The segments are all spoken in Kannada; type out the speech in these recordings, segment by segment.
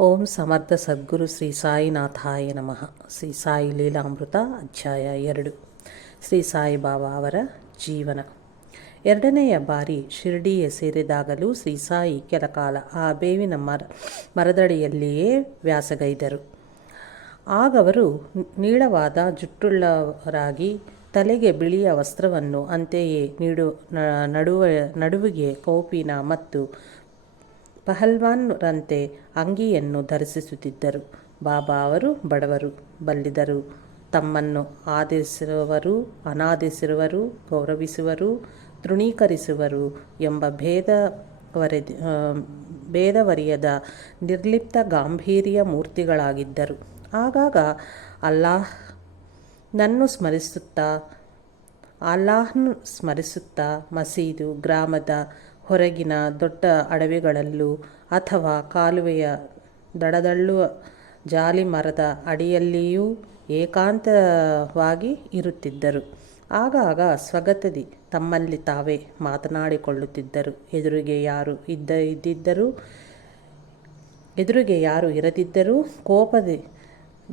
ಓಂ ಸಮರ್ಥ ಸದ್ಗುರು ಶ್ರೀ ಸಾಯಿನಾಥಾಯ ನಮಃ. ಶ್ರೀ ಸಾಯಿ ಲೀಲಾಮೃತ ಅಧ್ಯಾಯ ಎರಡು. ಶ್ರೀ ಸಾಯಿಬಾಬಾ ಅವರ ಜೀವನ. ಎರಡನೆಯ ಬಾರಿ ಶಿರ್ಡಿಗೆ ಸೇರಿದಾಗಲೂ ಶ್ರೀ ಸಾಯಿ ಕೆಲಕಾಲ ಆ ಬೇವಿನ ಮರ, ಮರದಡಿಯಲ್ಲಿಯೇ ವ್ಯಾಸಗೈದರು. ಆಗವರು ನೀಳವಾದ ಜುಟ್ಟುಳ್ಳವರಾಗಿ ತಲೆಗೆ ಬಿಳಿಯ ವಸ್ತ್ರವನ್ನು ಅಂತೆಯೇ ನೀಡು ನಡುವ, ನಡುವಿಗೆ ಕೌಪಿನ ಮತ್ತು ಪಹಲ್ವಾನ್ರಂತೆ ಅಂಗಿಯನ್ನು ಧರಿಸುತ್ತಿದ್ದರು. ಬಾಬಾ ಅವರು ಬಡವರು, ಬಲ್ಲಿದರು. ತಮ್ಮನ್ನು ಆದರಿಸುವವರು ಅನಾದರಿಸಿರುವರು ಗೌರವಿಸುವರು ತೃಣೀಕರಿಸುವರು ಎಂಬ ಭೇದವರೆದಿ ಭೇದವರಿಯದ ನಿರ್ಲಿಪ್ತ ಗಾಂಭೀರ್ಯ ಮೂರ್ತಿಗಳಾಗಿದ್ದರು. ಆಗಾಗ ಅಲ್ಲಾಹ್ ನನ್ನು ಸ್ಮರಿಸುತ್ತಾ ಅಲ್ಲಾಹ್ನು ಸ್ಮರಿಸುತ್ತಾ ಮಸೀದು, ಗ್ರಾಮದ ಹೊರಗಿನ ದೊಡ್ಡ ಅಡವಿಗಳಲ್ಲೂ ಅಥವಾ ಕಾಲುವೆಯ ದಡದಳ್ಳುವ ಜಾಲಿ ಮರದ ಅಡಿಯಲ್ಲಿಯೂ ಏಕಾಂತವಾಗಿ ಇರುತ್ತಿದ್ದರು. ಆಗಾಗ ಸ್ವಗತದಿ ತಮ್ಮಲ್ಲಿ ತಾವೇ ಮಾತನಾಡಿಕೊಳ್ಳುತ್ತಿದ್ದರು. ಎದುರಿಗೆ ಯಾರು ಇದ್ದ ಇದ್ದಿದ್ದರೂ, ಎದುರಿಗೆ ಯಾರು ಇರದಿದ್ದರೂ ಕೋಪದೆ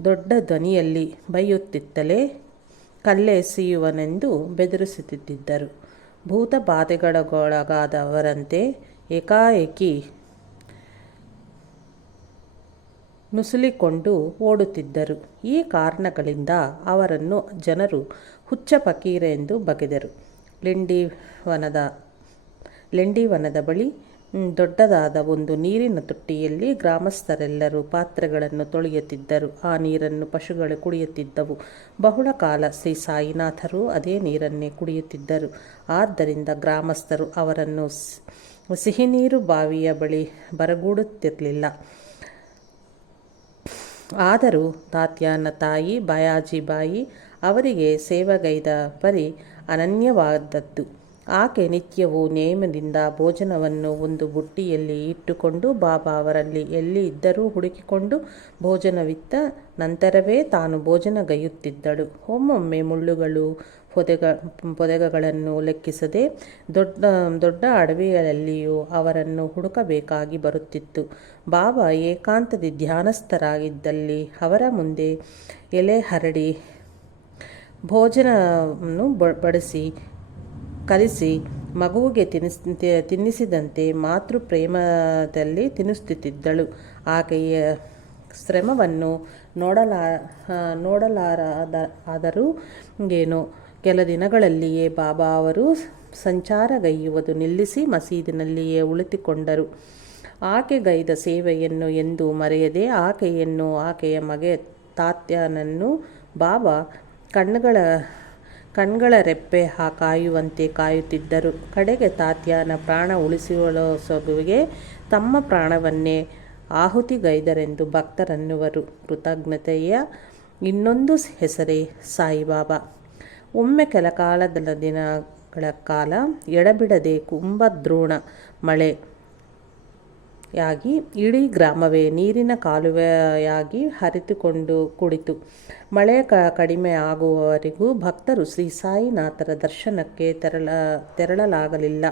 ದೊಡ್ಡ ಧ್ವನಿಯಲ್ಲಿ ಬೈಯುತ್ತಿತ್ತಲೇ ಕಲ್ಲೆಸೆಯುವನೆಂದು ಬೆದರಿಸುತ್ತಿದ್ದರು. ಭೂತ ಬಾಧೆಗಳಿಗೊಳಗಾದವರಂತೆ ಏಕಾಏಕಿ ನುಸುಲಿಕೊಂಡು ಓಡುತ್ತಿದ್ದರು. ಈ ಕಾರಣಗಳಿಂದ ಅವರನ್ನು ಜನರು ಹುಚ್ಚ ಫಕೀರ ಎಂದು ಬಗೆದರು ಲಿಂಡಿವನದ ಲಿಂಡಿವನದ ಬಳಿ ದೊಡ್ಡದಾದ ಒಂದು ನೀರಿನ ತೊಟ್ಟಿಯಲ್ಲಿ ಗ್ರಾಮಸ್ಥರೆಲ್ಲರೂ ಪಾತ್ರೆಗಳನ್ನು ತೊಳೆಯುತ್ತಿದ್ದರು. ಆ ನೀರನ್ನು ಪಶುಗಳು ಕುಡಿಯುತ್ತಿದ್ದವು. ಬಹಳ ಕಾಲ ಶ್ರೀ ಸಾಯಿನಾಥರು ಅದೇ ನೀರನ್ನೇ ಕುಡಿಯುತ್ತಿದ್ದರು. ಆದ್ದರಿಂದ ಗ್ರಾಮಸ್ಥರು ಅವರನ್ನು ಸಿಹಿನೀರು ಬಾವಿಯ ಬಳಿ ಬರಗೂಡುತ್ತಿರಲಿಲ್ಲ. ಆದರೂ ತಾತ್ಯಾನ ತಾಯಿ, ಬಾಯಾಜಿಬಾಯಿ ಅವರಿಗೆ ಸೇವೆಗೈದ ಪರಿ ಅನನ್ಯವಾದದ್ದು. ಆಕೆ ನಿತ್ಯವೂ ನೇಮದಿಂದ ಭೋಜನವನ್ನು ಒಂದು ಬುಟ್ಟಿಯಲ್ಲಿ ಇಟ್ಟುಕೊಂಡು ಬಾಬಾ ಅವರಲ್ಲಿ ಎಲ್ಲಿ ಇದ್ದರೂ ಹುಡುಕಿಕೊಂಡು ಭೋಜನವಿತ್ತ ನಂತರವೇ ತಾನು ಭೋಜನಗೈಯುತ್ತಿದ್ದಳು ಒಮ್ಮೊಮ್ಮೆ ಮುಳ್ಳುಗಳು ಪೊದೆಗ ಪೊದೆಗಗಳನ್ನು ಲೆಕ್ಕಿಸದೆ ದೊಡ್ಡ ದೊಡ್ಡ ಅಡವಿಗಳಲ್ಲಿಯೂ ಅವರನ್ನು ಹುಡುಕಬೇಕಾಗಿ ಬರುತ್ತಿತ್ತು. ಬಾಬಾ ಏಕಾಂತದಿ ಧ್ಯಾನಸ್ಥರಾಗಿದ್ದಲ್ಲಿ ಅವರ ಮುಂದೆ ಎಲೆ ಹರಡಿ ಭೋಜನವನ್ನು ಬಡಿಸಿ ಕಲಿಸಿ ಮಗುವಿಗೆ ತಿನ್ನಿಸ್ ತಿನ್ನಿಸಿದಂತೆ ಮಾತೃ ಪ್ರೇಮದಲ್ಲಿ ತಿನ್ನಿಸುತ್ತಿದ್ದಳು. ಆಕೆಯ ಶ್ರಮವನ್ನು ನೋಡಲಾ ನೋಡಲಾರದ ಆದರೂ ಏನು. ಕೆಲ ದಿನಗಳಲ್ಲಿಯೇ ಬಾಬಾ ಅವರು ಸಂಚಾರಗೈಯುವುದು ನಿಲ್ಲಿಸಿ ಮಸೀದಿನಲ್ಲಿಯೇ ಉಳಿತುಕೊಂಡರು ಆಕೆಗೈದ ಸೇವೆಯನ್ನು ಎಂದೂ ಮರೆಯದೆ ಆಕೆಯನ್ನು, ಆಕೆಯ ಮಗೆ ತಾತ್ಯನನ್ನು ಬಾಬಾ ಕಣ್ಣುಗಳ ಕಣ್ಗಳ ರೆಪ್ಪೆ ಹಾ ಕಾಯುವಂತೆ ಕಾಯುತ್ತಿದ್ದರು. ಕಡೆಗೆ ತಾತ್ಯಾನ ಪ್ರಾಣ ಉಳಿಸುವಸಗುವಿಗೆ ತಮ್ಮ ಪ್ರಾಣವನ್ನೇ ಆಹುತಿಗೈದರೆಂದು ಭಕ್ತರನ್ನುವರು. ಕೃತಜ್ಞತೆಯ ಇನ್ನೊಂದು ಹೆಸರೇ ಸಾಯಿಬಾಬಾ. ಒಮ್ಮೆ ಕೆಲಕಾಲದ ದಿನಗಳ ಕಾಲ ಎಡಬಿಡದೆ ಕುಂಭದ್ರೋಣ ಮಳೆ ಯಾಗಿ ಇಡೀ ಗ್ರಾಮವೇ ನೀರಿನ ಕಾಲುವೆಯಾಗಿ ಹರಿತುಕೊಂಡು ಕುಳಿತು. ಮಳೆ ಕ ಕಡಿಮೆ ಆಗುವವರೆಗೂ ಭಕ್ತರು ಶ್ರೀ ಸಾಯಿನಾಥರ ದರ್ಶನಕ್ಕೆ ತೆರಳ ತೆರಳಲಾಗಲಿಲ್ಲ.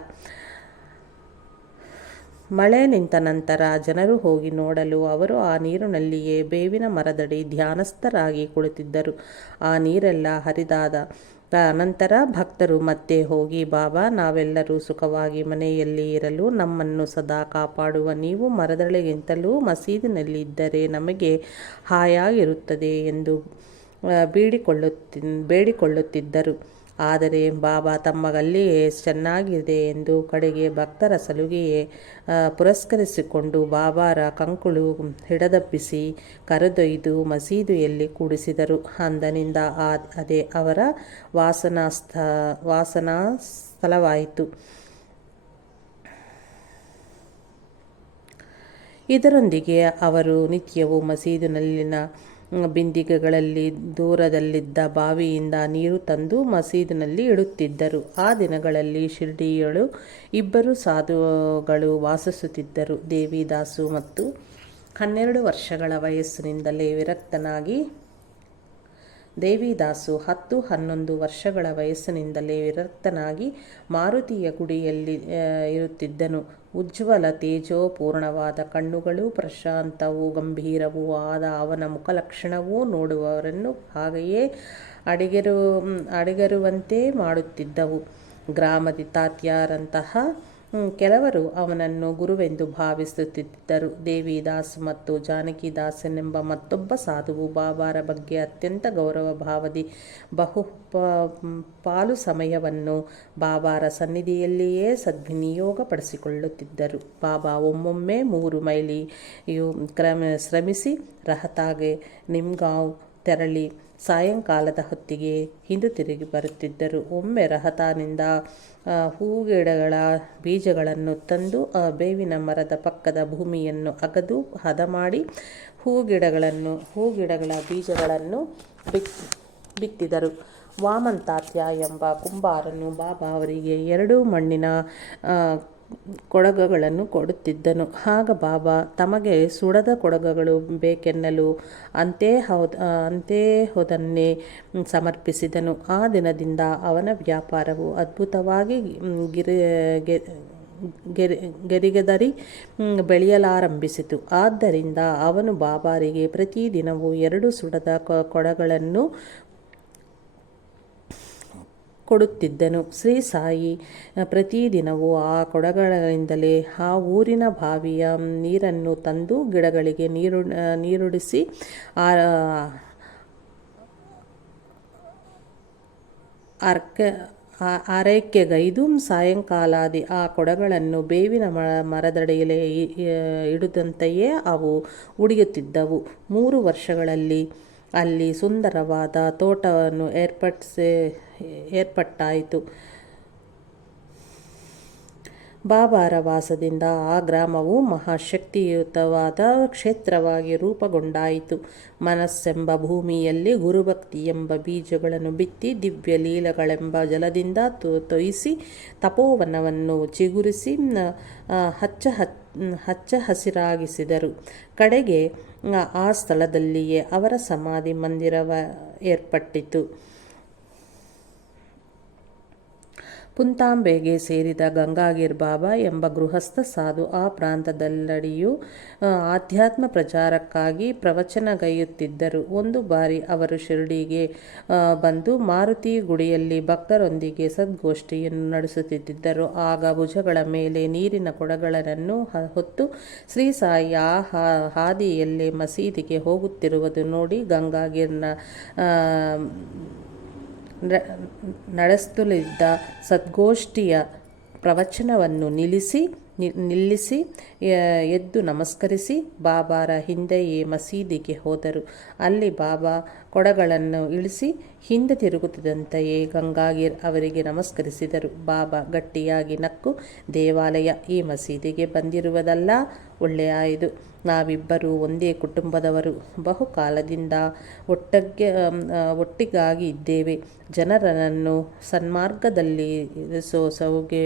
ಮಳೆ ನಿಂತ ನಂತರ ಜನರು ಹೋಗಿ ನೋಡಲು ಅವರು ಆ ನೀರಿನಲ್ಲಿಯೇ ಬೇವಿನ ಮರದಡಿ ಧ್ಯಾನಸ್ಥರಾಗಿ ಕುಳಿತಿದ್ದರು. ಆ ನೀರೆಲ್ಲ ಹರಿದಾದ ನಂತರ ಭಕ್ತರು, ಮತ್ತೆ ಹೋಗಿ ಬಾಬಾ, ನಾವೆಲ್ಲರೂ ಸುಖವಾಗಿ ಮನೆಯಲ್ಲಿ ಇರಲು, ನಮ್ಮನ್ನು ಸದಾ ಕಾಪಾಡುವ ನೀವು ಮರದಳೆಗಿಂತಲೂ ಮಸೀದಿನಲ್ಲಿ ಇದ್ದರೆ ನಮಗೆ ಹಾಯಾಗಿರುತ್ತದೆ ಎಂದು ಬೇಡಿಕೊಳ್ಳುತ್ತಿ, ಬೇಡಿಕೊಳ್ಳುತ್ತಿದ್ದರು. ಆದರೆ ಬಾಬಾ ತಮ್ಮಗಲ್ಲಿಯೇ ಚೆನ್ನಾಗಿದೆ ಎಂದು ಕಡೆಗೆ ಭಕ್ತರ ಸಲುಗೆಯೇ ಪುರಸ್ಕರಿಸಿಕೊಂಡು ಬಾಬಾರ ಕಂಕುಳು ಹಿಡದಪ್ಪಿಸಿ ಕರೆದೊಯ್ದು ಮಸೀದಿಯಲ್ಲಿ ಕೂಡಿಸಿದರು. ಅಂದನಿಂದ ಆ, ಅದೇ ಅವರ ವಾಸನಾ ಸ್ಥ ವಾಸನಾ ಸ್ಥಳವಾಯಿತು ಇದರೊಂದಿಗೆ ಅವರು ನಿತ್ಯವೂ ಮಸೀದಿನಲ್ಲಿನ ಬಿಂದಿಗೆಗಳಲ್ಲಿ ದೂರದಲ್ಲಿದ್ದ ಬಾವಿಯಿಂದ ನೀರು ತಂದು ಮಸೀದಿನಲ್ಲಿ ಇಡುತ್ತಿದ್ದರು. ಆ ದಿನಗಳಲ್ಲಿ ಶಿರ್ಡಿಯಳು ಇಬ್ಬರು ಸಾಧುಗಳು ವಾಸಿಸುತ್ತಿದ್ದರು. ದೇವಿದಾಸು ಮತ್ತು ಹನ್ನೆರಡು ವರ್ಷಗಳ ವಯಸ್ಸಿನಿಂದಲೇ ವಿರಕ್ತನಾಗಿ ದೇವಿದಾಸು ಹತ್ತು ಹನ್ನೊಂದು ವರ್ಷಗಳ ವಯಸ್ಸಿನಿಂದಲೇ ವಿರಕ್ತನಾಗಿ ಮಾರುತಿಯ ಗುಡಿಯಲ್ಲಿ ಇರುತ್ತಿದ್ದನು. ಉಜ್ವಲ ತೇಜೋಪೂರ್ಣವಾದ ಕಣ್ಣುಗಳು, ಪ್ರಶಾಂತವೂ ಗಂಭೀರವೂ ಆದ ಅವನ ಮುಖಲಕ್ಷಣವೂ ನೋಡುವವರನ್ನು ಹಾಗೆಯೇ ಅಡಿಗೆರು ಅಡಿಗರುವಂತೆ ಮಾಡುತ್ತಿದ್ದವು. ಗ್ರಾಮದಿ ತಾತ್ಯಾರಂತಹ ಕೆಲವರು ಅವನನ್ನು ಗುರುವೆಂದು ಭಾವಿಸುತ್ತಿದ್ದರು. ದೇವಿದಾಸ್ ಮತ್ತು ಜಾನಕಿದಾಸನೆಂಬ ಮತ್ತೊಬ್ಬ ಸಾಧುವು ಬಾಬಾರ ಬಗ್ಗೆ ಅತ್ಯಂತ ಗೌರವ ಭಾವದಿ ಬಹು ಪಾಲು ಸಮಯವನ್ನು ಬಾಬಾರ ಸನ್ನಿಧಿಯಲ್ಲಿಯೇ ಸದ್ವಿನಿಯೋಗಪಡಿಸಿಕೊಳ್ಳುತ್ತಿದ್ದರು. ಬಾಬಾ ಒಮ್ಮೊಮ್ಮೆ ಮೂರು ಮೈಲಿಯು ಕ್ರಮ, ಶ್ರಮಿಸಿ, ರಹತಾಗೆ, ನಿಮ್ಗಾಂವ್ ತೆರಳಿ ಸಾಯಂಕಾಲದ ಹೊತ್ತಿಗೆ ಹಿಂದುತಿರುಗಿ ಬರುತ್ತಿದ್ದರು. ಒಮ್ಮೆ ರಹತಾನಿಂದ ಹೂಗಿಡಗಳ ಬೀಜಗಳನ್ನು ತಂದು ಆ ಬೇವಿನ ಮರದ ಪಕ್ಕದ ಭೂಮಿಯನ್ನು ಅಗದು, ಹದ ಮಾಡಿ ಹೂಗಿಡಗಳನ್ನು, ಹೂಗಿಡಗಳ ಬೀಜಗಳನ್ನು ಬಿತ್ತಿದರು. ವಾಮಂತಾತ್ಯ ಎಂಬ ಕುಂಬಾರನು ಬಾಬಾ ಅವರಿಗೆ ಎರಡೂ ಮಣ್ಣಿನ ಕೊಡಗಗಳನ್ನು ಕೊಡುತ್ತಿದ್ದನು. ಆಗ ಬಾಬಾ, ತಮಗೆ ಸುಡದ ಕೊಡಗಗಳು ಬೇಕೆನ್ನಲು ಅಂತೆ ಹೌದ ಅಂತೆ ಹೋದನ್ನೇ ಸಮರ್ಪಿಸಿದನು. ಆ ದಿನದಿಂದ ಅವನ ವ್ಯಾಪಾರವು ಅದ್ಭುತವಾಗಿ ಗಿರಿ ಗೆರಿಗೆದರಿ ಬೆಳೆಯಲಾರಂಭಿಸಿತು. ಆದ್ದರಿಂದ ಅವನು ಬಾಬಾರಿಗೆ ಪ್ರತಿದಿನವೂ ಎರಡು ಸುಡದ ಕೊಡಗಳನ್ನು ಕೊಡುತ್ತಿದ್ದನು. ಶ್ರೀ ಸಾಯಿ, ಪ್ರತಿದಿನವೂ ಆ ಕೊಡಗಳಿಂದಲೇ ಆ ಊರಿನ ಬಾವಿಯ ನೀರನ್ನು ತಂದು ಗಿಡಗಳಿಗೆ ನೀರು ನೀರುಡಿಸಿ ಅರ್ಕ ಆರೈಕೆಗೈದು ಸಾಯಂಕಾಲಾದಿ ಆ ಕೊಡಗಳನ್ನು ಬೇವಿನ ಮರದಡಿಯಲೇ ಇಡದಂತೆಯೇ ಅವು ಉಡಿಯುತ್ತಿದ್ದವು. ಮೂರು ವರ್ಷಗಳಲ್ಲಿ ಅಲ್ಲಿ ಸುಂದರವಾದ ತೋಟವನ್ನು ಏರ್ಪಡಿಸಿ ಏರ್ಪಟ್ಟಾಯಿತು. ಬಾಬಾರ ವಾಸದಿಂದ ಆ ಗ್ರಾಮವು ಮಹಾಶಕ್ತಿಯುತವಾದ ಕ್ಷೇತ್ರವಾಗಿ ರೂಪುಗೊಂಡಾಯಿತು. ಮನಸ್ಸೆಂಬ ಭೂಮಿಯಲ್ಲಿ ಗುರುಭಕ್ತಿ ಎಂಬ ಬೀಜಗಳನ್ನು ಬಿತ್ತಿ ದಿವ್ಯ ಲೀಲಗಳೆಂಬ ಜಲದಿಂದ ತೊಯಿಸಿ ತಪೋವನವನ್ನು ಚಿಗುರಿಸಿ ಹಚ್ಚ ಹಚ್ಚ ಹಸಿರಾಗಿಸಿದರು. ಕಡೆಗೆ ಆ ಸ್ಥಳದಲ್ಲಿಯೇ ಅವರ ಸಮಾಧಿ ಮಂದಿರವ, ಏರ್ಪಟ್ಟಿತು. ಪುಂತಾಂಬೆಗೆ ಸೇರಿದ ಗಂಗಾಗಿರ್ ಬಾಬಾ ಎಂಬ ಗೃಹಸ್ಥ ಸಾಧು ಆ ಪ್ರಾಂತದಲ್ಲಡಿಯೂ ಆಧ್ಯಾತ್ಮ ಪ್ರಚಾರಕ್ಕಾಗಿ ಪ್ರವಚನಗೈಯುತ್ತಿದ್ದರು ಒಂದು ಬಾರಿ ಅವರು ಶಿರಡಿಗೆ ಬಂದು ಮಾರುತಿ ಗುಡಿಯಲ್ಲಿ ಭಕ್ತರೊಂದಿಗೆ ಸದ್ಗೋಷ್ಠಿಯನ್ನು ನಡೆಸುತ್ತಿದ್ದರು. ಆಗ ಭುಜಗಳ ಮೇಲೆ ನೀರಿನ ಕೊಡಗಳನ್ನು ಹೊತ್ತು ಶ್ರೀ ಸಾಯಿ ಆ ಹಾದಿಯಲ್ಲೇ ಮಸೀದಿಗೆ ಹೋಗುತ್ತಿರುವುದು ನೋಡಿ ಗಂಗಾಗಿರ್ನ ನಡೆಸುತ್ತಲಿದ್ದ ಸದ್ಗೋಷ್ಠಿಯ ಪ್ರವಚನವನ್ನು ನಿಲ್ಲಿಸಿ ನಿಲ್ಲಿಸಿ ಎದ್ದು ನಮಸ್ಕರಿಸಿ, ಬಾಬಾರ ಹಿಂದೆಯೇ ಮಸೀದಿಗೆ ಹೋದರು. ಅಲ್ಲಿ ಬಾಬಾ ಕೊಡಗಳನ್ನು ಇಳಿಸಿ ಹಿಂದೆ ತಿರುಗುತ್ತಿದ್ದಂತೆಯೇ ಗಂಗಾಗಿರ್ ಅವರಿಗೆ ನಮಸ್ಕರಿಸಿದರು. ಬಾಬಾ ಗಟ್ಟಿಯಾಗಿ ನಕ್ಕು, ದೇವಾಲಯ ಈ ಮಸೀದಿಗೆ ಬಂದಿರುವುದಲ್ಲ ಒಳ್ಳೆಯಾಯಿತು ನಾವಿಬ್ಬರು ಒಂದೇ ಕುಟುಂಬದವರು. ಬಹುಕಾಲದಿಂದ ಒಟ್ಟಗೆ ಒಟ್ಟಿಗಾಗಿ ಇದ್ದೇವೆ. ಜನರನ್ನು ಸನ್ಮಾರ್ಗದಲ್ಲಿ ಸೌಗೆ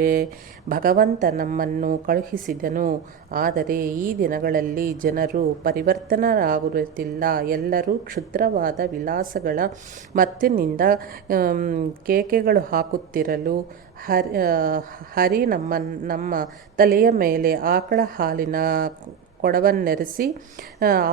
ಭಗವಂತ ನಮ್ಮನ್ನು ಕಳುಹಿಸಿದನು. ಆದರೆ ಈ ದಿನಗಳಲ್ಲಿ ಜನರು ಪರಿವರ್ತನರಾಗುತ್ತಿಲ್ಲ. ಎಲ್ಲರೂ ಕ್ಷುದ್ರವಾದ ವಿಲಾಸಗಳ ಮತ್ತಿನಿಂದ ಕೇಕೆಗಳು ಹಾಕುತ್ತಿರಲು ಹರಿ ಹರಿ ನಮ್ಮ ನಮ್ಮ ತಲೆಯ ಮೇಲೆ ಆಕಳ ಹಾಲಿನ ಕೊಡವನ್ನೆರೆಸಿ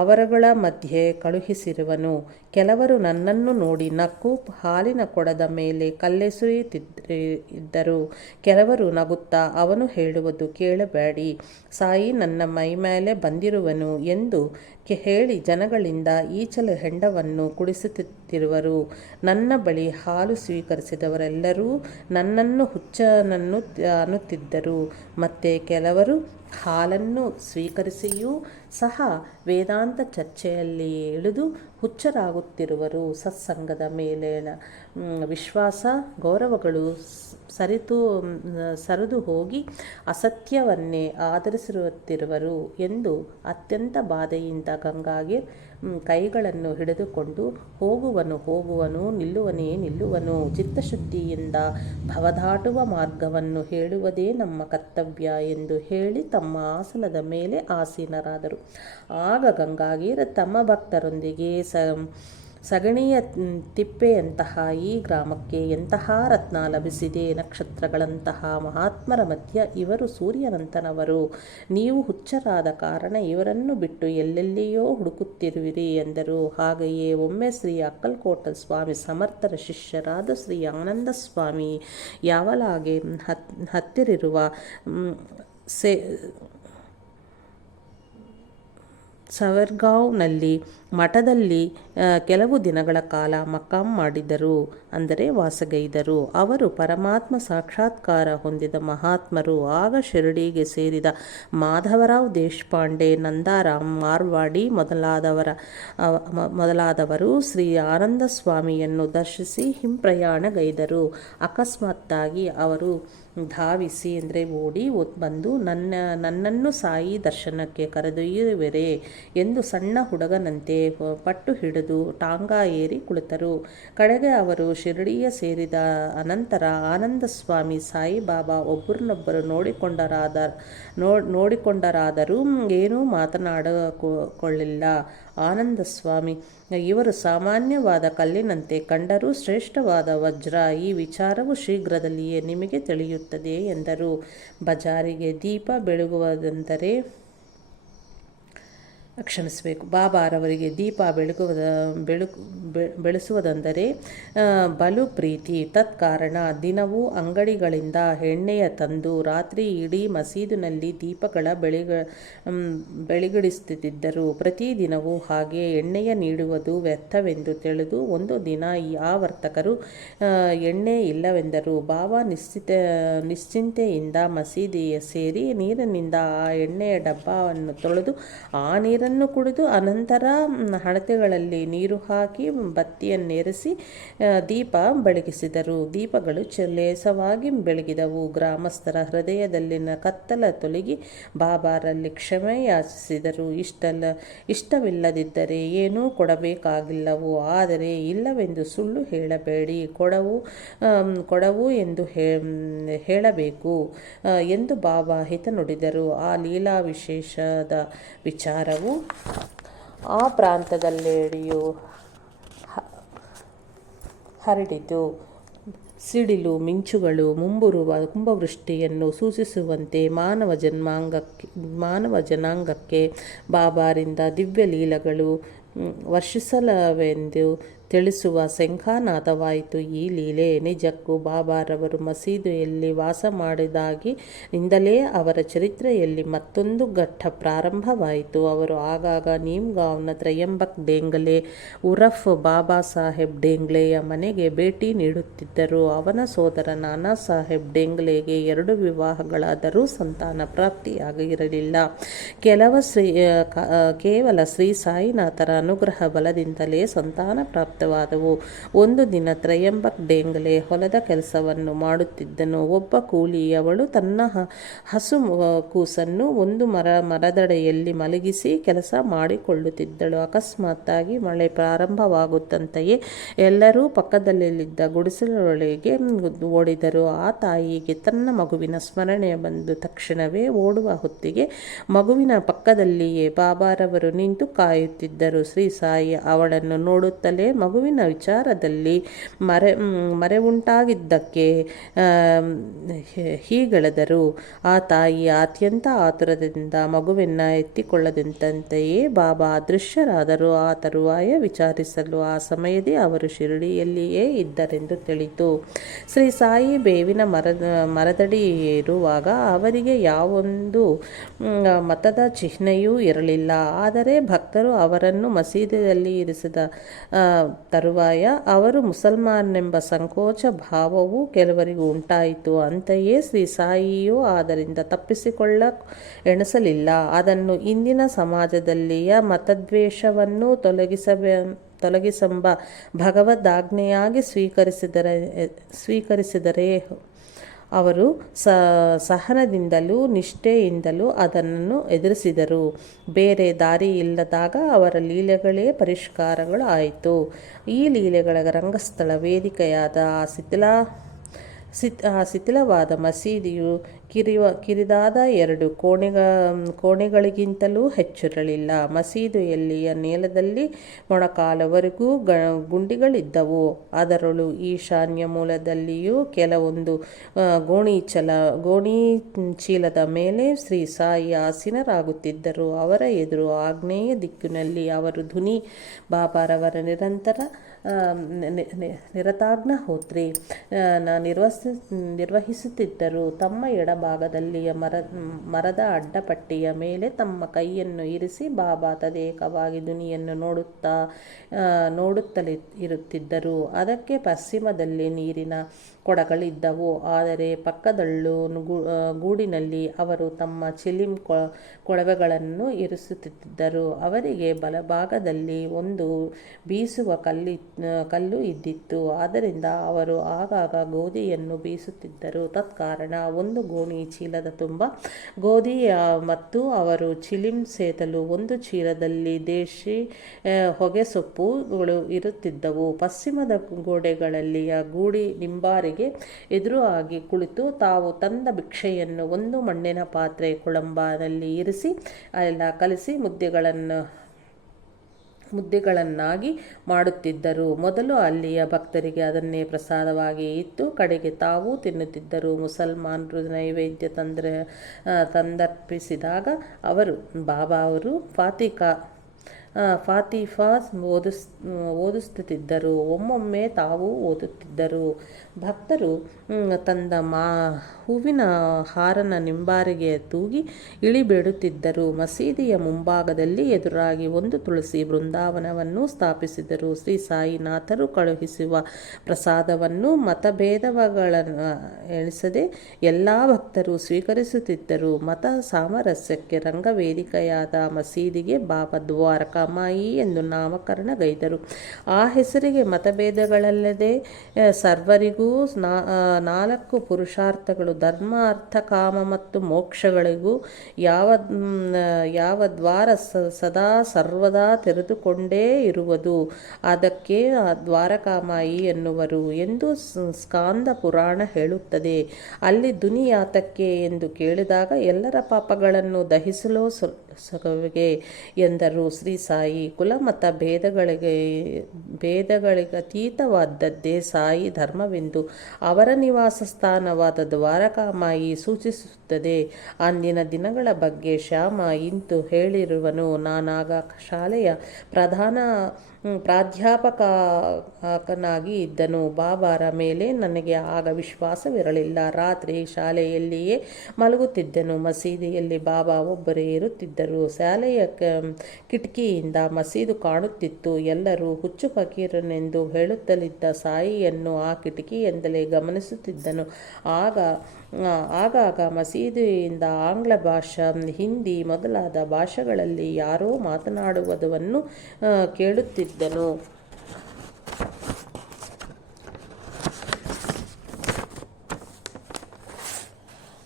ಅವರಗಳ ಮಧ್ಯೆ ಕಳುಹಿಸಿರುವನು. ಕೆಲವರು ನನ್ನನ್ನು ನೋಡಿ ನಕ್ಕು ಹಾಲಿನ ಕೊಡದ ಮೇಲೆ ಕಲ್ಲೆಸುಯುತ್ತಿದ್ದರು ಕೆಲವರು ನಗುತ್ತಾ ಅವನು ಹೇಳುವುದು ಕೇಳಬೇಡಿ. ಸಾಯಿ ನನ್ನ ಮೈ ಮೇಲೆ ಬಂದಿರುವನು ಎಂದು ಹೇಳಿ ಜನಗಳಿಂದ ಈಚಲು ಹೆಂಡವನ್ನು ಕುಡಿಸುತ್ತಿರುವರು. ನನ್ನ ಬಳಿ ಹಾಲು ಸ್ವೀಕರಿಸಿದವರೆಲ್ಲರೂ ನನ್ನನ್ನು ಹುಚ್ಚನನ್ನು ಅನ್ನುತ್ತಿದ್ದರು. ಮತ್ತೆ ಕೆಲವರು ಹಾಲನ್ನು ಸ್ವೀಕರಿಸಿಯೂ ಸಹ ವೇದಾಂತ ಚರ್ಚೆಯಲ್ಲಿ ಇಳಿದು ಹುಚ್ಚರಾಗುತ್ತಿರುವರು ಸತ್ಸಂಗದ ಮೇಲಿನ. ವಿಶ್ವಾಸ, ಗೌರವಗಳು ಸರಿತು ಸರಿದು ಹೋಗಿ ಅಸತ್ಯವನ್ನೇ ಆಧರಿಸಿರುತ್ತಿರುವರು ಎಂದು ಅತ್ಯಂತ ಬಾಧೆಯಿಂದ ಗಂಗಾಗೆ ಕೈಗಳನ್ನು ಹಿಡಿದುಕೊಂಡು ಹೋಗುವನು ಹೋಗುವನು, ನಿಲ್ಲುವನೇ ನಿಲ್ಲುವನು. ಚಿತ್ತಶುದ್ಧಿಯಿಂದ ಭವದಾಟುವ ಮಾರ್ಗವನ್ನು ಹೇಳುವುದೇ ನಮ್ಮ ಕರ್ತವ್ಯ ಎಂದು ಹೇಳಿ ತಮ್ಮ ಆಸನದ ಮೇಲೆ ಆಸೀನರಾದರು. ಆಗ ಗಂಗಾಗೀರ ತಮ್ಮ ಭಕ್ತರೊಂದಿಗೆ ಸ ಸಗಣಿಯ ತಿಪ್ಪೆಯಂತಹ ಈ ಗ್ರಾಮಕ್ಕೆ ಎಂತಹ ರತ್ನ ಲಭಿಸಿದೆ? ನಕ್ಷತ್ರಗಳಂತಹ ಮಹಾತ್ಮರ ಮಧ್ಯ ಇವರು ಸೂರ್ಯನಂತನವರು. ನೀವು ಹುಚ್ಚರಾದ ಕಾರಣ ಇವರನ್ನು ಬಿಟ್ಟು ಎಲ್ಲೆಲ್ಲಿಯೋ ಹುಡುಕುತ್ತಿರುವಿರಿ ಎಂದರು. ಹಾಗೆಯೇ ಒಮ್ಮೆ ಶ್ರೀ ಅಕ್ಕಲ್ಕೋಟ ಸ್ವಾಮಿ, ಸಮರ್ಥರ ಶಿಷ್ಯರಾದ ಶ್ರೀ ಆನಂದ ಸ್ವಾಮಿ ಯಾವಲಾಗೆ ಹತ್ತಿರಿರುವ ಸೇ ಸವರ್ಗಾವ್ನಲ್ಲಿ ಮಠದಲ್ಲಿ ಕೆಲವು ದಿನಗಳ ಕಾಲ ಮಕಾಂ ಮಾಡಿದರು ಅಂದರೆ ವಾಸಗೈದರು. ಅವರು ಪರಮಾತ್ಮ ಸಾಕ್ಷಾತ್ಕಾರ ಹೊಂದಿದ ಮಹಾತ್ಮರು, ಆಗ ಶಿರಡಿಗೆ ಸೇರಿದ ಮಾಧವರಾವ್ ದೇಶಪಾಂಡೆ, ನಂದಾರಾಮ್ ಮಾರ್ವಾಡಿ ಮೊದಲಾದವರ ಮೊದಲಾದವರು ಶ್ರೀ ಆನಂದ ಸ್ವಾಮಿಯನ್ನು ದರ್ಶಿಸಿ ಹಿಂಪ್ರಯಾಣಗೈದರು ಅಕಸ್ಮಾತ್ತಾಗಿ ಅವರು ಧಾವಿಸಿ ಅಂದರೆ ಓಡಿ ಬಂದು ನನ್ನ, ನನ್ನನ್ನು ಸಾಯಿ ದರ್ಶನಕ್ಕೆ ಕರೆದೊಯ್ಯುವರೆ ಎಂದು ಸಣ್ಣ ಹುಡುಗನಂತೆ ಪಟ್ಟು ಹಿಡಿದು ಟಾಂಗಾ ಏರಿ ಕುಳಿತರು. ಕಡೆಗೆ ಅವರು ಶಿರಡಿಯ ಸೇರಿದ ಅನಂತರ ಆನಂದ ಸ್ವಾಮಿ ಸಾಯಿಬಾಬಾ ಒಬ್ಬರನ್ನೊಬ್ಬರು ನೋಡಿಕೊಂಡರಾದ ನೋಡಿಕೊಂಡರಾದರೂ ಏನೂ ಮಾತನಾಡಿಕೊಳ್ಳಿಲ್ಲ ಆನಂದ ಸ್ವಾಮಿ ಇವರು ಸಾಮಾನ್ಯವಾದ ಕಲ್ಲಿನಂತೆ ಕಂಡರೂ ಶ್ರೇಷ್ಠವಾದ ವಜ್ರ. ಈ ವಿಚಾರವು ಶೀಘ್ರದಲ್ಲಿಯೇ ನಿಮಗೆ ತಿಳಿಯುತ್ತದೆ ಎಂದರು. ಬಜಾರಿಗೆ ದೀಪ ಬೆಳಗುವುದೆಂದರೆ ಕ್ಷಮಿಸಬೇಕು. ಬಾಬಾರವರಿಗೆ ದೀಪ ಬೆಳಗುವುದ ಬೆಳಕು ಬೆಳೆಸುವುದೆಂದರೆ ಬಲು ಪ್ರೀತಿ. ತತ್ಕಾರಣ. ದಿನವೂ ಅಂಗಡಿಗಳಿಂದ ಎಣ್ಣೆಯ ತಂದು ರಾತ್ರಿ ಇಡೀ ಮಸೀದಿನಲ್ಲಿ ದೀಪಗಳ ಬೆಳಗ ಬೆಳಗಿಡಿಸುತ್ತಿದ್ದರು. ಪ್ರತಿದಿನವೂ ಹಾಗೆ ಎಣ್ಣೆಯ ನೀಡುವುದು ವ್ಯರ್ಥವೆಂದು ತಿಳಿದು ಒಂದು ದಿನ ಆ ವರ್ತಕರು ಎಣ್ಣೆ ಇಲ್ಲವೆಂದರು. ಬಾಬಾ ನಿಶ್ಚಿತ, ನಿಶ್ಚಿಂತೆಯಿಂದ ಮಸೀದಿಯ ಸೇರಿ ನೀರಿನಿಂದ ಆ ಎಣ್ಣೆಯ ಡಬ್ಬವನ್ನು ತೊಳೆದು ಆ ನೀರನ್ನು ಅದನ್ನು ಕುಡಿದು ಅನಂತರ ಹಣತೆಗಳಲ್ಲಿ ನೀರು ಹಾಕಿ ಬತ್ತಿಯನ್ನೇರಿಸಿ ದೀಪ ಬೆಳಗಿಸಿದರು. ದೀಪಗಳು ಚಲೇಸವಾಗಿ ಬೆಳಗಿದವು. ಗ್ರಾಮಸ್ಥರ ಹೃದಯದಲ್ಲಿನ ಕತ್ತಲ ತೊಲಗಿ ಬಾಬಾರಲ್ಲಿ ಕ್ಷಮೆ ಯಾಚಿಸಿದರು. ಇಷ್ಟಲ್ಲ ಇಷ್ಟವಿಲ್ಲದಿದ್ದರೆ ಏನೂ ಕೊಡಬೇಕಾಗಿಲ್ಲವು, ಆದರೆ ಇಲ್ಲವೆಂದು ಸುಳ್ಳು ಹೇಳಬೇಡಿ. ಕೊಡವು ಕೊಡವು ಎಂದು ಹೇಳಬೇಕು ಎಂದು ಬಾಬಾ ಹಿತ ನುಡಿದರು ಆ ಲೀಲಾ ವಿಶೇಷದ ವಿಚಾರವು ಆ ಪ್ರಾಂತದಲ್ಲೆಡೆಯೂ ಹರಡಿತು. ಸಿಡಿಲು, ಮಿಂಚುಗಳು, ಮುಂಬರುವ ಕುಂಭವೃಷ್ಟಿಯನ್ನು ಸೂಚಿಸುವಂತೆ ಮಾನವ ಜನ್ಮಾಂಗಕ್ಕೆ, ಮಾನವ ಜನಾಂಗಕ್ಕೆ ಬಾಬಾರಿಂದ ದಿವ್ಯ ಲೀಲಗಳು ವರ್ಷಿಸಲವೆಂದು ತಿಳಿಸುವ ಶಂಖಾನಾದವಾಯಿತು ಈ ಲೀಲೆ. ನಿಜಕ್ಕೂ ಬಾಬಾರವರು ಮಸೀದಿಯಲ್ಲಿ ವಾಸ ಮಾಡಿದಾಗಿ ಇಂದಲೇ ಅವರ ಚರಿತ್ರೆಯಲ್ಲಿ ಮತ್ತೊಂದು ಘಟ್ಟ ಪ್ರಾರಂಭವಾಯಿತು. ಅವರು ಆಗಾಗ ನೀಮ್ಗಾವ್ನ ತ್ರಯಂಬಕ್ ಡೇಂಗ್ಲೆ, ಉರಫ್ ಬಾಬಾ ಸಾಹೇಬ್ ಡೇಂಗ್ಲೆಯ ಮನೆಗೆ ಭೇಟಿ ನೀಡುತ್ತಿದ್ದರು. ಅವನ ಸೋದರ ನಾನಾ ಸಾಹೇಬ್ ಡೇಂಗ್ಲೆಗೆ ಎರಡು ವಿವಾಹಗಳಾದರೂ ಸಂತಾನ ಪ್ರಾಪ್ತಿಯಾಗಿರಲಿಲ್ಲ. ಕೆಲವ ಶ್ರೀ ಕೇವಲ ಶ್ರೀ ಸಾಯಿನಾಥರ ಅನುಗ್ರಹ ಬಲದಿಂದಲೇ ಸಂತಾನ ಪ್ರಾಪ್ತಿ ಪ್ರಾಪ್ತವಾದವು ಒಂದು ದಿನ ತ್ರಯಂಬಕ್ ಡೇಂಗಲೆ ಹೊಲದ ಕೆಲಸವನ್ನು ಮಾಡುತ್ತಿದ್ದನು. ಒಬ್ಬ ಕೂಲಿ ಅವಳು ತನ್ನ ಹಸು ಕೂಸನ್ನು ಒಂದು ಮರ, ಮರದಡೆಯಲ್ಲಿ ಮಲಗಿಸಿ ಕೆಲಸ ಮಾಡಿಕೊಳ್ಳುತ್ತಿದ್ದಳು. ಅಕಸ್ಮಾತ್ತಾಗಿ ಮಳೆ ಪ್ರಾರಂಭವಾಗುತ್ತಂತೆಯೇ ಎಲ್ಲರೂ ಪಕ್ಕದಲ್ಲಿದ್ದ ಗುಡಿಸಲೊಳಗೆ ಓಡಿದರು. ಆ ತಾಯಿಗೆ ತನ್ನ ಮಗುವಿನ ಸ್ಮರಣೆ ಬಂದು ತಕ್ಷಣವೇ ಓಡುವ ಹೊತ್ತಿಗೆ ಮಗುವಿನ ಪಕ್ಕದಲ್ಲಿಯೇ ಬಾಬಾರವರು ನಿಂತು ಕಾಯುತ್ತಿದ್ದರು. ಶ್ರೀ ಸಾಯಿ ಅವಳನ್ನು ನೋಡುತ್ತಲೇ ಮಗುವಿನ ವಿಚಾರದಲ್ಲಿ ಮರೆ ಮರೆವುಂಟಾಗಿದ್ದಕ್ಕೆ ಹೀಗೆಳೆದರು. ಆ ತಾಯಿ ಅತ್ಯಂತ ಆತುರದಿಂದ ಮಗುವನ್ನು ಎತ್ತಿಕೊಳ್ಳದಂತೆಯೇ ಬಾಬಾ ಅದೃಶ್ಯರಾದರೂ. ಆ ತರುವಾಯ ವಿಚಾರಿಸಲು ಆ ಸಮಯದೇ ಅವರು ಶಿರಡಿಯಲ್ಲಿಯೇ ಇದ್ದರೆಂದು ತಿಳಿತು. ಶ್ರೀ ಸಾಯಿ ಬೇವಿನ ಮರದ, ಮರದಡಿ ಇರುವಾಗ ಅವರಿಗೆ ಯಾವೊಂದು ಮತದ ಚಿಹ್ನೆಯೂ ಇರಲಿಲ್ಲ. ಆದರೆ ಭಕ್ತರು ಅವರನ್ನು ಮಸೀದಿಯಲ್ಲಿ ಇರಿಸಿದ ತರುವಾಯ ಅವರು ಮುಸಲ್ಮಾನೆಂಬ ಸಂಕೋಚ ಭಾವವು ಕೆಲವರಿಗೂ ಉಂಟಾಯಿತು. ಅಂತೆಯೇ ಶ್ರೀ ಸಾಯಿಯು ಆದ್ದರಿಂದ ತಪ್ಪಿಸಿಕೊಳ್ಳ ಎಣಿಸಲಿಲ್ಲ. ಅದನ್ನು ಇಂದಿನ ಸಮಾಜದಲ್ಲಿಯ ಮತದ್ವೇಷವನ್ನು ತೊಲಗಿಸಬೇ, ತೊಲಗಿಸೆಂಬ ಭಗವದ್ದಾಜ್ಞೆಯಾಗಿ ಸ್ವೀಕರಿಸಿದರೆ ಸ್ವೀಕರಿಸಿದರೆ ಅವರು ಸಹನದಿಂದಲೂ, ನಿಷ್ಠೆಯಿಂದಲೂ ಅದನ್ನು ಎದುರಿಸಿದರು. ಬೇರೆ ದಾರಿ ಇಲ್ಲದಾಗ ಅವರ ಲೀಲೆಗಳೇ ಪರಿಷ್ಕಾರಗಳು ಆಯಿತು ಈ ಲೀಲೆಗಳ ರಂಗಸ್ಥಳ ವೇದಿಕೆಯಾದ ಆ ಶಿಥಿಲ ಶಿಥಿಲವಾದ ಮಸೀದಿಯು ಕಿರಿವ ಕಿರಿದಾದ ಎರಡು ಕೋಣೆಗ, ಕೋಣೆಗಳಿಗಿಂತಲೂ ಹೆಚ್ಚಿರಲಿಲ್ಲ. ಮಸೀದಿಯಲ್ಲಿಯ ನೆಲದಲ್ಲಿ ಮೊಣಕಾಲವರೆಗೂ ಗ, ಗುಂಡಿಗಳಿದ್ದವು. ಅದರಳು ಈಶಾನ್ಯ ಮೂಲದಲ್ಲಿಯೂ ಕೆಲವೊಂದು ಗೋಣಿಚಲ ಗೋಣಿ ಚೀಲದ ಮೇಲೆ ಶ್ರೀ ಸಾಯಿ ಆಸೀನರಾಗುತ್ತಿದ್ದರು. ಅವರ ಎದುರು ಆಗ್ನೇಯ ದಿಕ್ಕಿನಲ್ಲಿ ಅವರು ಧುನಿ ಬಾಬಾರವರ ನಿರಂತರ ನಿರತಾಗ್ನಹೋತ್ರಿ ನಿರ್ವಹಿಸ ನಿರ್ವಹಿಸುತ್ತಿದ್ದರು. ತಮ್ಮ ಎಡಭಾಗದಲ್ಲಿಯ ಮರ, ಮರದ ಅಡ್ಡಪಟ್ಟಿಯ ಮೇಲೆ ತಮ್ಮ ಕೈಯನ್ನು ಇರಿಸಿ ಬಾಬಾ ತದೇಕವಾಗಿ ದುನಿಯನ್ನು ನೋಡುತ್ತಾ ನೋಡುತ್ತಲೇ ಇರುತ್ತಿದ್ದರು. ಅದಕ್ಕೆ ಪಶ್ಚಿಮದಲ್ಲಿ ನೀರಿನ ಕೊಡಗಳಿದ್ದವು. ಆದರೆ ಪಕ್ಕದಲ್ಲೂ ಗೂಡಿನಲ್ಲಿ ಅವರು ತಮ್ಮ ಚಿಲಿಂ ಕೊಳವೆಗಳನ್ನು ಇರಿಸುತ್ತಿದ್ದರು. ಅವರಿಗೆ ಬಲಭಾಗದಲ್ಲಿ ಒಂದು ಬೀಸುವ ಕಲ್ಲಿ ಕಲ್ಲು ಇದ್ದಿತ್ತು. ಆದ್ದರಿಂದ ಅವರು ಆಗಾಗ ಗೋಧಿಯನ್ನು ಬೀಸುತ್ತಿದ್ದರು. ತತ್ಕಾರಣ ಒಂದು ಗೋಣಿ ಚೀಲದ ತುಂಬ ಗೋಧಿ ಮತ್ತು ಅವರು ಚಿಲಿಂ ಸೇತಲು ಒಂದು ಚೀಲದಲ್ಲಿ ದೇಶಿ ಹೊಗೆಸೊಪ್ಪುಗಳು ಇರುತ್ತಿದ್ದವು. ಪಶ್ಚಿಮದ ಗೋಡೆಗಳಲ್ಲಿಯ ಗೂಡಿ ನಿಂಬಾರಿಗೆ ಎದುರು ಆಗಿ ಕುಳಿತು ತಾವು ತಂದ ಭಿಕ್ಷೆಯನ್ನು ಒಂದು ಮಣ್ಣಿನ ಪಾತ್ರೆ ಕುಳಂಬದಲ್ಲಿ ಇರಿಸಿ ಎಲ್ಲ ಕಲಸಿ ಮುದ್ದೆಗಳನ್ನು, ಮುದ್ದೆಗಳನ್ನಾಗಿ ಮಾಡುತ್ತಿದ್ದರು. ಮೊದಲು ಅಲ್ಲಿಯ ಭಕ್ತರಿಗೆ ಅದನ್ನೇ ಪ್ರಸಾದವಾಗಿ ಇತ್ತು. ಕಡೆಗೆ ತಾವೂ ತಿನ್ನುತ್ತಿದ್ದರು. ಮುಸಲ್ಮಾನರು ನೈವೇದ್ಯ ತಂದ್ರ ತಂದರ್ಪಿಸಿದಾಗ ಅವರು, ಬಾಬಾ ಅವರು ಫಾತಿಕಾ ಫಾತಿಫಾಸ್ ಓದಿಸ್ ಓದಿಸುತ್ತಿದ್ದರು ಒಮ್ಮೊಮ್ಮೆ ತಾವು ಓದುತ್ತಿದ್ದರು. ಭಕ್ತರು ತಂದ ಮಾ, ಹೂವಿನ ಹಾರನ ನಿಂಬಾರಿಗೆ ತೂಗಿ ಇಳಿಬಿಡುತ್ತಿದ್ದರು. ಮಸೀದಿಯ ಮುಂಭಾಗದಲ್ಲಿ ಎದುರಾಗಿ ಒಂದು ತುಳಸಿ ಬೃಂದಾವನವನ್ನು ಸ್ಥಾಪಿಸಿದರು. ಶ್ರೀ ಸಾಯಿನಾಥರು ಕಳುಹಿಸುವ ಪ್ರಸಾದವನ್ನು ಮತಭೇದಗಳನ್ನು ಎಣಿಸದೆ ಎಲ್ಲ ಭಕ್ತರು ಸ್ವೀಕರಿಸುತ್ತಿದ್ದರು. ಮತ ಸಾಮರಸ್ಯಕ್ಕೆ ರಂಗವೇದಿಕೆಯಾದ ಮಸೀದಿಗೆ ಬಾಬಾ ದ್ವಾರಕಾಮಾಯಿ ಎಂದು ನಾಮಕರಣಗೈದರು ಆ ಹೆಸರಿಗೆ ಮತಭೇದಗಳಲ್ಲದೆ ಸರ್ವರಿಗೂ ನಾಲ್ಕು ಪುರುಷಾರ್ಥಗಳು. ಧರ್ಮ, ಅರ್ಥ, ಕಾಮ ಮತ್ತು ಮೋಕ್ಷಗಳಿಗೂ ಯಾವ ಯಾವ ದ್ವಾರ ಸದಾ ಸರ್ವದಾ ತೆರೆದುಕೊಂಡೇ ಇರುವುದು. ಅದಕ್ಕೆ ದ್ವಾರಕಾಮಾಯಿ ಎನ್ನುವರು ಎಂದು ಸ್ಕಾಂದ ಪುರಾಣ ಹೇಳುತ್ತದೆ. ಅಲ್ಲಿ ದುನಿಯಾತಕ್ಕೆ ಎಂದು ಕೇಳಿದಾಗ ಎಲ್ಲರ ಪಾಪಗಳನ್ನು ದಹಿಸಲು ಸಗವಿಗೆ ಎಂದರು. ಶ್ರೀ ಸಾಯಿ ಕುಲಮತ ಭೇದಗಳಿಗೆ ಭೇದಗಳಿಗೆ ಅತೀತವಾದದ್ದೇ ಸಾಯಿ ಧರ್ಮವೆಂದು ಅವರ ನಿವಾಸ ಸ್ಥಾನವಾದ ದ್ವಾರಕಾಮಾಯಿ ಸೂಚಿಸುತ್ತದೆ. ಅಂದಿನ ದಿನಗಳ ಬಗ್ಗೆ ಶ್ಯಾಮ ಇಂತು ಹೇಳಿರುವನು. ನಾನಾಗ ಶಾಲೆಯ ಪ್ರಧಾನ ಪ್ರಾಧ್ಯಾಪಕನಾಗಿ ಇದ್ದನು. ಬಾಬಾರ ಮೇಲೆ ನನಗೆ ಆಗ ವಿಶ್ವಾಸವಿರಲಿಲ್ಲ. ರಾತ್ರಿ ಶಾಲೆಯಲ್ಲಿಯೇ ಮಲಗುತ್ತಿದ್ದನು. ಮಸೀದಿಯಲ್ಲಿ ಬಾಬಾ ಒಬ್ಬರೇ ಇರುತ್ತಿದ್ದರು. ಶಾಲೆಯ ಕಿಟಕಿಯಿಂದ ಮಸೀದು ಕಾಣುತ್ತಿತ್ತು. ಎಲ್ಲರೂ ಹುಚ್ಚು ಫಕೀರನೆಂದು ಹೇಳುತ್ತಲಿದ್ದ ಸಾಯಿಯನ್ನು ಆ ಕಿಟಕಿಯಿಂದಲೇ ಗಮನಿಸುತ್ತಿದ್ದನು. ಆಗ ಆಗಾಗ ಮಸೀದಿಯಿಂದ ಆಂಗ್ಲ ಭಾಷಾ ಹಿಂದಿ ಮೊದಲಾದ ಭಾಷೆಗಳಲ್ಲಿ ಯಾರೋ ಮಾತನಾಡುವುದನ್ನು ಕೇಳುತ್ತಿದ್ದನು.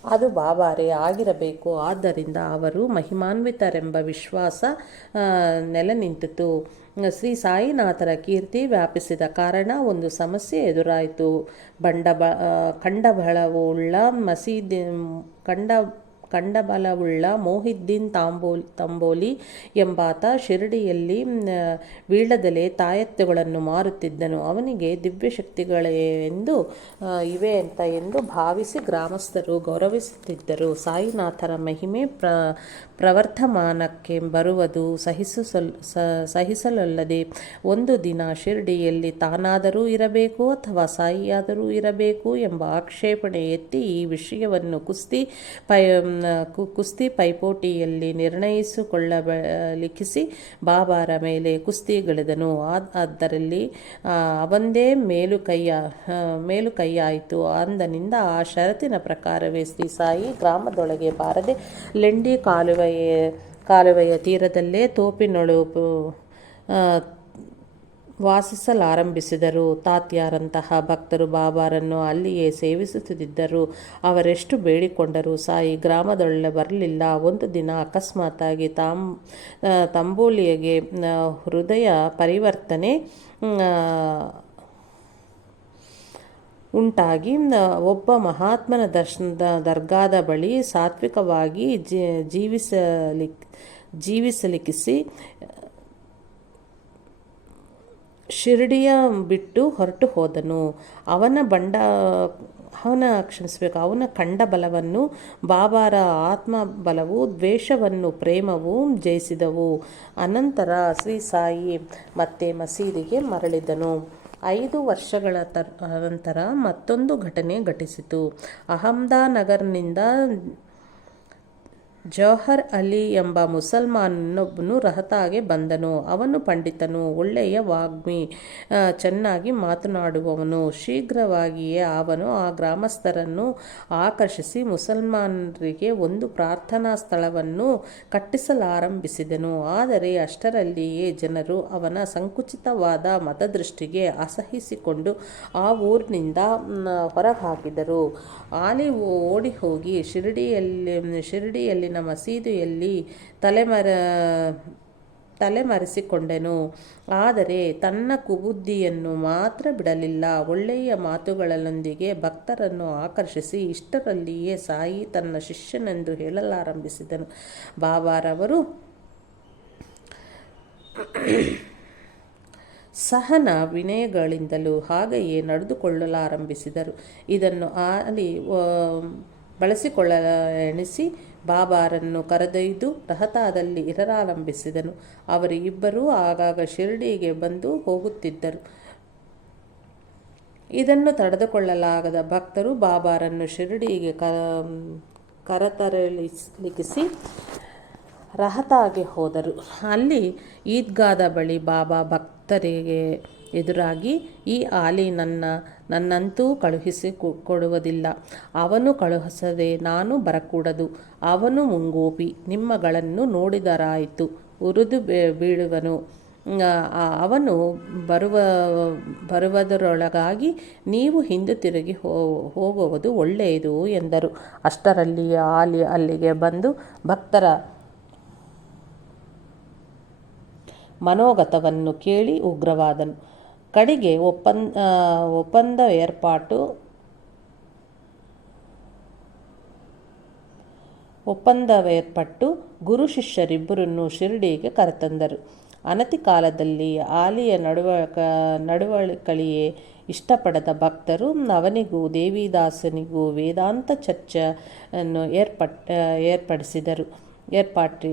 ಅದು ಬಾಬಾರೇ ಆಗಿರಬೇಕು. ಆದ್ದರಿಂದ ಅವರು ಮಹಿಮಾನ್ವಿತರೆಂಬ ವಿಶ್ವಾಸ ನೆಲೆ ನಿಂತಿತು ಶ್ರೀ ಸಾಯಿನಾಥರ ಕೀರ್ತಿ ವ್ಯಾಪಿಸಿದ ಕಾರಣ ಒಂದು ಸಮಸ್ಯೆ ಎದುರಾಯಿತು. ಬಂಡಬ ಕಂಡಬಳವುಳ್ಳ ಮಸೀದಿ ಕಂಡ ಕಂಡಬಲವುಳ್ಳ ಮೋಹಿದ್ದೀನ್ ತಾಂಬೋಲ್, ತಂಬೋಲಿ ಎಂಬಾತ ಶಿರಡಿಯಲ್ಲಿ ಬೀಳದಲೆ ತಾಯತ್ತುಗಳನ್ನು ಮಾರುತ್ತಿದ್ದನು. ಅವನಿಗೆ ದಿವ್ಯಶಕ್ತಿಗಳೆಂದು ಇವೆ ಅಂತ ಎಂದು ಭಾವಿಸಿ ಗ್ರಾಮಸ್ಥರು ಗೌರವಿಸುತ್ತಿದ್ದರು. ಸಾಯಿನಾಥರ ಮಹಿಮೆ ಪ್ರ ಪ್ರವರ್ಧಮಾನಕ್ಕೆ ಬರುವುದು ಸಹಿಸಲ್ ಸಹಿಸಲಲ್ಲದೆ. ಒಂದು ದಿನ ಶಿರಡಿಯಲ್ಲಿ ತಾನಾದರೂ ಇರಬೇಕು ಅಥವಾ ಸಾಯಿಯಾದರೂ ಇರಬೇಕು ಎಂಬ ಆಕ್ಷೇಪಣೆ ಎತ್ತಿ ಈ ವಿಷಯವನ್ನು ಕುಸ್ತಿ ಪೈ ಕುಸ್ತಿ ಪೈಪೋಟಿಯಲ್ಲಿ ನಿರ್ಣಯಿಸಿಕೊಳ್ಳ ಲಿಖಿಸಿ ಬಾಬಾರ ಮೇಲೆ ಕುಸ್ತಿಗಿಳಿದನು ಅದರಲ್ಲಿ ಅವಂದೇ ಮೇಲು ಕೈಯ ಮೇಲು ಕೈಯಾಯಿತು. ಅಂದನಿಂದ ಆ ಷರತ್ತಿನ ಪ್ರಕಾರವೇ ಶ್ರೀ ಸಾಯಿ ಗ್ರಾಮದೊಳಗೆ ಬಾರದೆ ಲೆಂಡಿ ಕಾಲುವೆಯ ಕಾಲುವೆಯ ತೀರದಲ್ಲೇ ತೋಪಿನೊಳು ವಾಸಿಸಲಾರಂಭಿಸಿದರು. ತಾತ್ಯಾರಂತಹ ಭಕ್ತರು ಬಾಬಾರನ್ನು ಅಲ್ಲಿಯೇ ಸೇವಿಸುತ್ತಿದ್ದರು. ಅವರೆಷ್ಟು ಬೇಡಿಕೊಂಡರೂ. ಸಾಯಿ ಗ್ರಾಮದೊಳ್ಳೆ ಬರಲಿಲ್ಲ. ಒಂದು ದಿನ ಅಕಸ್ಮಾತಾಗಿ ತಾಂ ತಂಬೂಲಿಯಗೆ ಹೃದಯ ಪರಿವರ್ತನೆ ಉಂಟಾಗಿ ಒಬ್ಬ ಮಹಾತ್ಮನ ದರ್ಶನದ ದರ್ಗಾದ ಬಳಿ ಸಾತ್ವಿಕವಾಗಿ ಜೀವಿಸಲಿ ಜೀವಿಸಲಿಕ್ಕಿಸಿ, ಶಿರಡಿಯ ಬಿಟ್ಟು ಹೊರಟು ಹೋದನು. ಅವನ ಬಂಡ, ಅವನ ಕ್ಷಮಿಸಬೇಕು, ಅವನ ಕಂಡ ಬಲವನ್ನು ಬಾಬಾರ ಆತ್ಮ ಬಲವು ದ್ವೇಷವನ್ನು, ಪ್ರೇಮವು ಜಯಿಸಿದವು. ಅನಂತರ ಶ್ರೀ ಸಾಯಿ ಮತ್ತೆ ಮಸೀದಿಗೆ ಮರಳಿದನು. ಐದು ವರ್ಷಗಳ ತರ ನಂತರ ಮತ್ತೊಂದು ಘಟನೆ ಘಟಿಸಿತು. ಅಹಮದಾನಗರ್ನಿಂದ ಜೌಹರ್ ಅಲಿ ಎಂಬ ಮುಸಲ್ಮಾನನೊಬ್ಬನು ರಹತಾಗೆ ಬಂದನು. ಅವನು ಪಂಡಿತನು, ಒಳ್ಳೆಯ ವಾಗ್ಮಿ ಚೆನ್ನಾಗಿ ಮಾತನಾಡುವವನು. ಶೀಘ್ರವಾಗಿಯೇ ಅವನು ಆ ಗ್ರಾಮಸ್ಥರನ್ನು ಆಕರ್ಷಿಸಿ ಮುಸಲ್ಮಾನರಿಗೆ ಒಂದು ಪ್ರಾರ್ಥನಾ ಸ್ಥಳವನ್ನು ಕಟ್ಟಿಸಲಾರಂಭಿಸಿದನು. ಆದರೆ ಅಷ್ಟರಲ್ಲಿಯೇ ಜನರು ಅವನ ಸಂಕುಚಿತವಾದ ಮತದೃಷ್ಟಿಗೆ ಅಸಹಿಸಿಕೊಂಡು ಆ ಊರಿನಿಂದ ಹೊರಹಾಕಿದರು. ಆಲಿ ಓಡಿ ಹೋಗಿ ಶಿರಡಿಯಲ್ಲಿ ಶಿರಡಿಯಲ್ಲಿ ಮಸೀದಿಯಲ್ಲಿ ತಲೆಮರ, ತಲೆಮರೆಸಿಕೊಂಡೆನು. ಆದರೆ ತನ್ನ ಕುಬುದ್ಧಿಯನ್ನು ಮಾತ್ರ ಬಿಡಲಿಲ್ಲ. ಒಳ್ಳೆಯ ಮಾತುಗಳೊಂದಿಗೆ ಭಕ್ತರನ್ನು ಆಕರ್ಷಿಸಿ ಇಷ್ಟರಲ್ಲಿಯೇ ಸಾಯಿ ತನ್ನ ಶಿಷ್ಯನೆಂದು ಹೇಳಲಾರಂಭಿಸಿದನು. ಬಾಬಾರವರು ಸಹನ ವಿನಯಗಳಿಂದಲೂ ಹಾಗೆಯೇ ನಡೆದುಕೊಳ್ಳಲಾರಂಭಿಸಿದರು. ಇದನ್ನು ಅಲ್ಲಿ ಬಳಸಿಕೊಳ್ಳ ಎಣಿಸಿ ಬಾಬಾರನ್ನು ಕರೆದೊಯ್ದು ರಹತಾದಲ್ಲಿ ಇರಲಾರಂಭಿಸಿದನು. ಅವರು ಇಬ್ಬರೂ ಆಗಾಗ ಶಿರಡಿಗೆ ಬಂದು ಹೋಗುತ್ತಿದ್ದರು. ಇದನ್ನು ತಡೆದುಕೊಳ್ಳಲಾಗದ ಭಕ್ತರು ಬಾಬಾರನ್ನು ಶಿರಡಿಗೆ ಕ ಕರತರಳಿಸಲಿಕ್ಕಿಸಿ ರಹತಾಗೆ ಹೋದರು. ಅಲ್ಲಿ ಈದ್ಗಾದ ಬಳಿ ಬಾಬಾ ಭಕ್ತರಿಗೆ ಎದುರಾಗಿ, ಈ ಆಲಿ ನನ್ನ ನನ್ನಂತೂ ಕಳುಹಿಸಿ ಕೊಡುವುದಿಲ್ಲ. ಅವನು ಕಳುಹಿಸದೆ ನಾನು ಬರಕೂಡದು. ಅವನು ಮುಂಗೋಪಿ, ನಿಮ್ಮಗಳನ್ನು ನೋಡಿದರಾಯಿತು. ಉರಿದು ಬೀಳುವನು. ಅವನು ಬರುವ, ಬರುವುದರೊಳಗಾಗಿ ನೀವು ಹಿಂದೆ ತಿರುಗಿ ಹೋಗುವುದು ಒಳ್ಳೆಯದು ಎಂದರು. ಅಷ್ಟರಲ್ಲಿ ಆಲಿ ಅಲ್ಲಿಗೆ ಬಂದು ಭಕ್ತರ ಮನೋಗತವನ್ನು ಕೇಳಿ ಉಗ್ರವಾದನು. ಕಡೆಗೆ ಒಪ್ಪಂದ ಒಪ್ಪಂದ ಏರ್ಪಾಟು, ಒಪ್ಪಂದವೇರ್ಪಟ್ಟು ಗುರು ಶಿಷ್ಯರಿಬ್ಬರನ್ನು ಶಿರಡಿಗೆ ಕರೆತಂದರು. ಅನತಿ ಕಾಲದಲ್ಲಿ ಆಲಿಯ ನಡುವ ನಡುವಳಿಕಳಿಯೇ ಇಷ್ಟಪಡದ ಭಕ್ತರು ಅವನಿಗೂ ದೇವಿದಾಸನಿಗೂ ವೇದಾಂತ ಚರ್ಚೆಯನ್ನು ಏರ್ಪಟ್ ಏರ್ಪಡಿಸಿದರು ಏರ್ಪಾಟಿ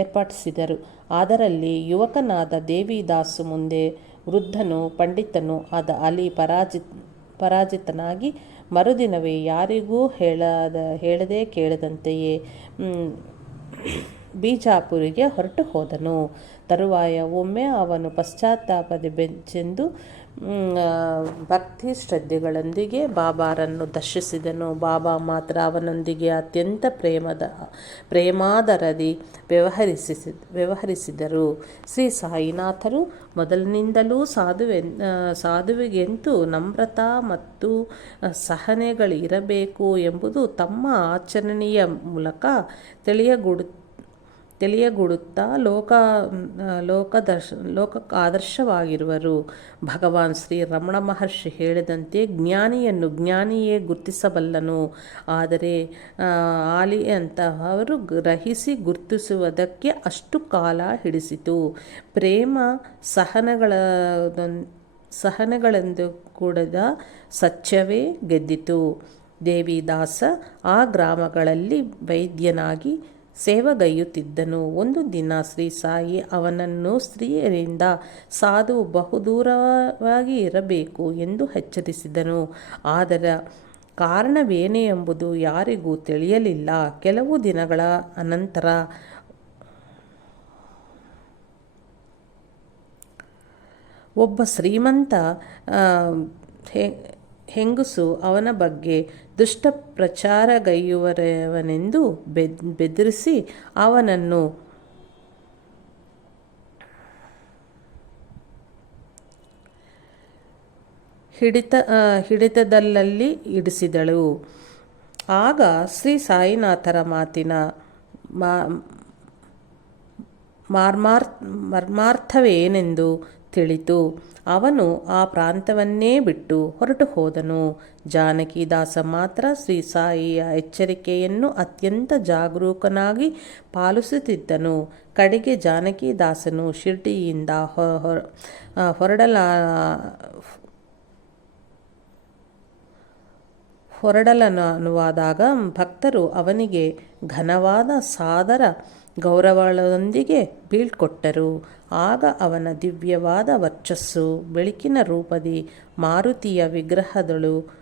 ಏರ್ಪಡಿಸಿದರು ಅದರಲ್ಲಿ ಯುವಕನಾದ ದೇವಿದಾಸು ಮುಂದೆ ವೃದ್ಧನು ಪಂಡಿತನು ಆದ ಅಲಿ ಪರಾಜಿ, ಪರಾಜಿತನಾಗಿ ಮರುದಿನವೇ ಯಾರಿಗೂ ಹೇಳದ, ಹೇಳದೇ ಕೇಳದಂತೆಯೇ ಬೀಜಾಪುರಿಗೆ ಹೊರಟು ಹೋದನು ತರುವಾಯ ಒಮ್ಮೆ ಅವನು ಪಶ್ಚಾತ್ತಾಪದ ಬೆಚ್ಚೆಂದು ಭಕ್ತಿ ಶ್ರದ್ಧೆಗಳೊಂದಿಗೆ ಬಾಬಾರನ್ನು ದರ್ಶಿಸಿದನು. ಬಾಬಾ ಮಾತ್ರ ಅವನೊಂದಿಗೆ ಅತ್ಯಂತ ಪ್ರೇಮದ, ಪ್ರೇಮಾದರದಿ ವ್ಯವಹರಿಸಿ ವ್ಯವಹರಿಸಿದರು. ಶ್ರೀ ಸಾಯಿನಾಥರು ಮೊದಲಿನಿಂದಲೂ ಸಾಧುವೆ ಸಾಧುವಿಗೆಂತೂ ನಮ್ರತಾ ಮತ್ತು ಸಹನೆಗಳಿರಬೇಕು ಎಂಬುದು ತಮ್ಮ ಆಚರಣೆಯ ಮೂಲಕ ತಿಳಿಯಗೂಡು ತಿಳಿಯಗೊಡುತ್ತಾ ಲೋಕ ಲೋಕದರ್ಶ ಲೋಕಕ್ಕೆ ಆದರ್ಶವಾಗಿರುವರು. ಭಗವಾನ್ ಶ್ರೀ ರಮಣ ಮಹರ್ಷಿ ಹೇಳಿದಂತೆ ಜ್ಞಾನಿಯನ್ನು ಜ್ಞಾನಿಯೇ ಗುರುತಿಸಬಲ್ಲನು. ಆದರೆ ಆಲಿ ಅಂತಹವರು ಗ್ರಹಿಸಿ ಗುರುತಿಸುವುದಕ್ಕೆ ಅಷ್ಟು ಕಾಲ ಹಿಡಿಸಿತು. ಪ್ರೇಮ ಸಹನಗಳ, ಸಹನಗಳೆಂದು ಕೂಡದ ಸತ್ಯವೇ ಗೆದ್ದಿತು. ದೇವಿದಾಸ ಆ ಗ್ರಾಮಗಳಲ್ಲಿ ವೈದ್ಯನಾಗಿ ಸೇವಗೈಯುತ್ತಿದ್ದನು. ಒಂದು ದಿನ ಶ್ರೀ ಸಾಯಿ ಅವನನ್ನು ಸ್ತ್ರೀಯರಿಂದ ಸಾಧು ಬಹುದೂರವಾಗಿ ಇರಬೇಕು ಎಂದು ಎಚ್ಚರಿಸಿದನು. ಆದರೆ ಕಾರಣವೇನೇ ಎಂಬುದು ಯಾರಿಗೂ ತಿಳಿಯಲಿಲ್ಲ. ಕೆಲವು ದಿನಗಳ ಅನಂತರ ಒಬ್ಬ ಶ್ರೀಮಂತ ಹೆಂಗಸು ಅವನ ಬಗ್ಗೆ ದುಷ್ಟ ಪ್ರಚಾರಗೈಯುವರವನೆಂದು ಬೆದರಿಸಿ ಅವನನ್ನು ಹಿಡಿತ ಹಿಡಿತದಲ್ಲಲ್ಲಿ ಇಡಿಸಿದಳು. ಆಗ ಶ್ರೀ ಸಾಯಿನಾಥರ ಮಾತಿನ ಮಾರ್ಮಾರ್ ಮರ್ಮಾರ್ಥವೇನೆಂದು ತಿಳಿತು. ಅವನು ಆ ಪ್ರಾಂತವನ್ನೇ ಬಿಟ್ಟು ಹೊರಟು ಹೋದನು. ಜಾನಕಿದಾಸ ಮಾತ್ರ ಶ್ರೀ ಸಾಯಿಯ ಎಚ್ಚರಿಕೆಯನ್ನು ಅತ್ಯಂತ ಜಾಗರೂಕನಾಗಿ ಪಾಲಿಸುತ್ತಿದ್ದನು. ಕಡೆಗೆ ಜಾನಕಿದಾಸನು ಶಿರ್ಡಿಯಿಂದ ಹೊರಡಲ ಹೊರಡಲನುವಾದಾಗ ಭಕ್ತರು ಅವನಿಗೆ ಘನವಾದ ಸಾದರ ಗೌರವಗಳೊಂದಿಗೆ ಬೀಳ್ಕೊಟ್ಟರು. ಆಗ ಅವನ ದಿವ್ಯವಾದ ವರ್ಚಸ್ಸು ಬೆಳಕಿನ ರೂಪದಿ ಮಾರುತಿಯ ವಿಗ್ರಹದಳು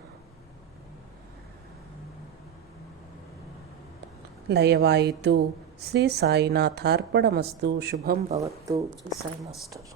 ಲಯವಾಯಿತು. ಶ್ರೀ ಸಾಯಿನಾಥಾರ್ಪಣಮಸ್ತು. ಶುಭಂ ಭವತ್ತು. ಶ್ರೀ ಸಾಯಿ ಮಾಸ್ಟರ್.